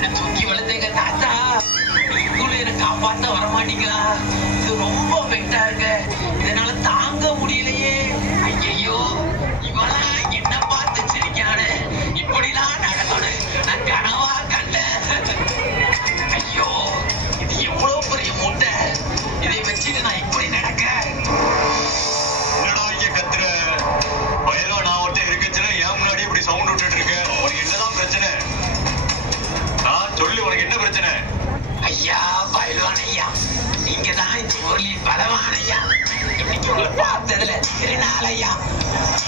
என்ன தூக்கி வளர்த்தேங்க தாத்தா. இதுக்குள்ள என்ன காப்பாத்த வரமாட்டீங்களா? இது ரொம்ப வெயிட்டா இருக்கு. இதனால தாங்க முடியலையே. ஐயோ, இவெல்லாம் என்ன பார்த்து சிரிக்கானே. இப்படிலாம் நடக்கணும் நான் கனவா கண்டேன். ஐயோ, இது எவ்வளவு பெரிய மூட்டை. இதை வச்சுட்டு நான் இப்படி நடக்க. என்னடா இங்க கத்துற பயலோ? நான் ஒருத்தன் இருக்கச்சுல ஏன் முன்னாடி இப்படி சவுண்ட் விட்டுட்டு இருக்க? உனக்கு என்னதான் பிரச்சனை? சொல்லு, உனக்கு என்ன பிரச்சனை? ஐயா பயில்வான் ஐயா, நீங்க தான் இந்த ஊர்லி பலவான் ஐயா. இன்னைக்கு உங்களை பார்த்ததுல திருநாள் ஐயா.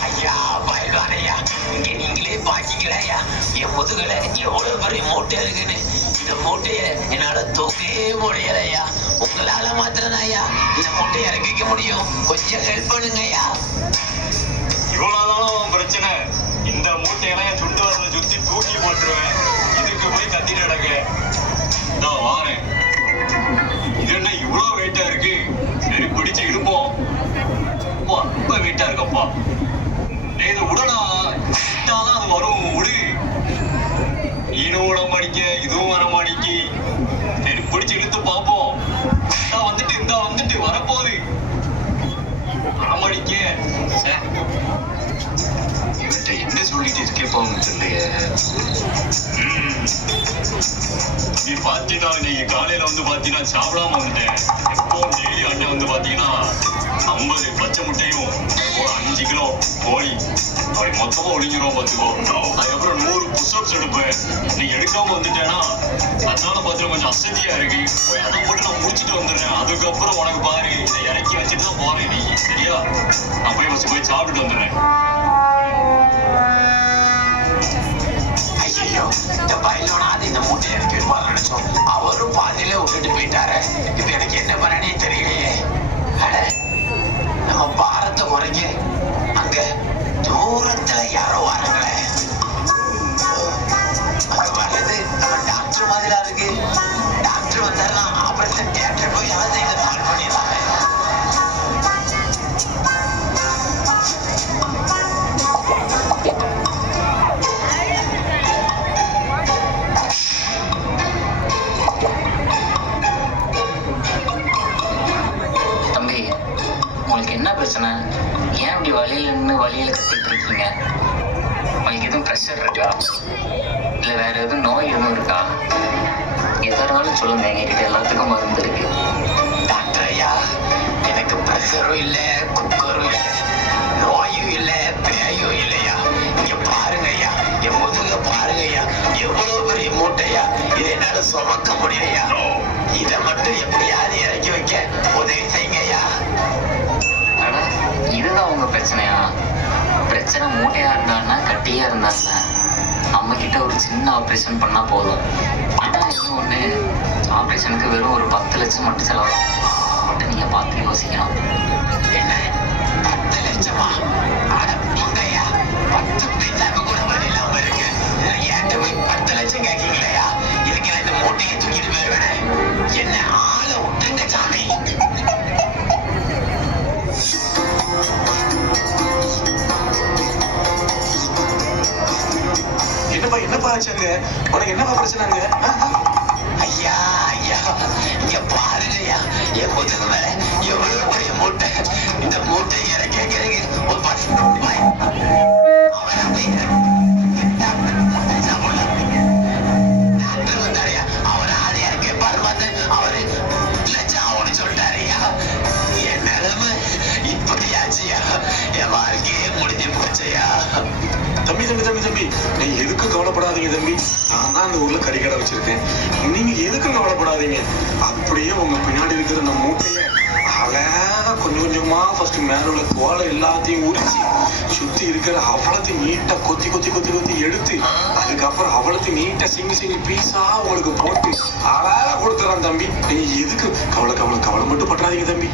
ஐயா பயில்வான் ஐயா, இங்க நீங்களே பாத்தீங்களா ஐயா என் முதுகுல எவ்வளவு பெரிய மூட்டை இருக்குன்னு. இந்த மூட்டைய என்னால தூக்கவே முடியல ஐயா. உங்களால மாத்திரம் ஐயா இந்த மூட்டையை இறக்கிக்க முடியும். கொஞ்சம் ஹெல்ப் பண்ணுங்க ஐயா. இவ்வளவுதான் உன் பிரச்சனை? இந்த மூட்டையெல்லாம் என் சுண்டு வரல சுத்தி தூக்கி போட்டுருவேன். இதுக்கு போய் கத்திட்டு நடக்க நான் வாரேன். இது என்ன இவ்வளவு வெயிட்டா இருக்கு? சரி, பிடிச்சு இடுப்போம். ரொம்ப வெயிட்டா இருக்கப்பா. இது உடனா விட்டாதான் அது வரும். உடு, ஈனும் உட மாடிக்க, இதுவும் வர மாடிக்கு. சரி, பிடிச்சு இழுத்து பார்ப்போம். வந்துட்டு வரப்போகுது. வரமாடிக்க இவன்ட்ட என்ன சொல்லிட்டு இருக்கேப்பா உனக்கு தெரியலையே. நீ பாத்தீங்கன்னா நீங்க காலையில வந்து பாத்தீங்கன்னா சாப்பிடாம வந்துட்டேன். எப்பவும் டெய்லி அண்ணன் வந்து பாத்தீங்கன்னா 50 பச்சை முட்டையும் ஒரு 5 கிலோ கோழி அப்படி மொத்தமா ஒழிஞ்சிரும் பாத்துக்கோ. அதுக்கப்புறம் 100 புஷ்அப்ஸ் எடுப்பேன். நீ எடுக்காம வந்துட்டேன்னா அதனால பாத்துட்டு கொஞ்சம் அசதியா இருக்கு. அதை போட்டு நான் முடிச்சுட்டு வந்துடுறேன். அதுக்கப்புறம் உனக்கு பாரு, இதை இறக்கி வச்சுட்டு தான் போறேன். நீ சரியா? நான் போய் போய் சாப்பிட்டுட்டு வந்துடுறேன். ஐயோ, இந்த பயிலோட அது இந்த மூட்டையை எடுத்துட்டு நினைச்சோம். அவரும் பாதியில விட்டுட்டு போயிட்டாரு. இப்ப எனக்கு என்ன பண்ணனே தெரியலையே. நம்ம பாரத்தை குறைக்க அங்க தூரத்துல யாரோ வராங்களே. அங்க வர்றது நம்ம டாக்டர் மாதிரியா இருக்கு. டாக்டர் வந்தாலும் ஆபரேஷன் தியேட்டர் போய் யாராவது இதை கால் பண்ணிடுறாங்க. பிரச்சனை? ஏன் இப்படி வழியில கத்திட்டு இருக்கீங்க? உங்களுக்கு எதுவும் ப்ரெஷர் இருக்கா? இல்லை வேற எதுவும் நோய் எதுவும் இருக்கா? எதனாலும் சொல்லுங்க, எங்ககிட்ட எல்லாத்துக்கும் மருந்து இருக்கு. டாக்டர் ஐயா, எனக்கு ப்ரெஷரும் இல்லை, குக்கரும் இல்லை, நோயும் இல்லை, பேயும் இல்லையா. இங்க பாருங்க ஐயா, என் முதுக பாருங்க ஐயா, எவ்வளவு பெரிய மூட்டையா. இதை என்னால சுமக்க முடியலையா. இதை மட்டும் எப்படியாவது இறக்கி வைக்க உதவி செய்யுங்க ஐயா. இதுதான் உங்க பிரச்சனையா? பிரச்சனை மூட்டையா இருந்தான்னா கட்டியா இருந்தாங்க நம்ம கிட்ட ஒரு சின்ன ஆப்ரேஷன் பண்ணா போதும். ஆனா இன்னும் ஒண்ணு, ஆப்ரேஷனுக்கு வெறும் ஒரு 10 லட்சம் மட்டும் செலவு. மட்டும் நீங்க பார்த்து யோசிக்கணும். என்ன 10 லட்சமா? அட போங்கய்யா, 10 பைசாக்கு கூட வழி இல்லாம இருக்கு. ஏன்ட்ட போய் 10 லட்சம் கேட்கீங்களா? இதுக்கு நான் இந்த மூட்டையை தூக்கிட்டு போயிருவேன். என்ன ஆளை விட்டுங்க சாமி. என்னப்பா ஆச்சாங்க? உனக்கு என்னப்பா பிரச்சனைங்க? ஐயா ஐயா, இங்க பாருங்கய்யா, என் முதுகு மேல எவ்வளவு பெரிய மூட்டை. இந்த மூட்டை இறக்கிறதுக்கு ஒரு 10 ரூபாய். அவர் அப்படியே டாக்டர் வந்தாரியா, அவர் ஆள் இறக்க பாருமான்னு அவரு லட்சம் ஆகும்னு சொல்லிட்டாருயா. என் நிலைமை இப்படியாச்சியா, என் வாழ்க்கையே முடிஞ்சு போச்சையா. தம்பி நீ எதுக்கும் கவலைப்படாதீங்க தம்பி. நான் தான் அந்த ஊர்ல கறிக்கடை வச்சிருக்கேன். நீங்க எதுக்கும் கவலைப்படாதீங்க. அப்படியே உங்க பின்னாடி இருக்கிற அந்த மூட்டைய அழகா கொஞ்சம் கொஞ்சமா ஃபர்ஸ்ட் மேல உள்ள தோலை எல்லாத்தையும் உரிச்சு சுத்தி இருக்கிற அவளத்தையும் நீட்டா கொத்தி எடுத்து அதுக்கப்புறம் அவளத்தையும் நீட்டா சிங்கி பீஸா உங்களுக்கு போட்டு அழகா கொடுத்துறான் தம்பி. நீ எதுக்கு கவலை மட்டும் பண்றாதீங்க தம்பி.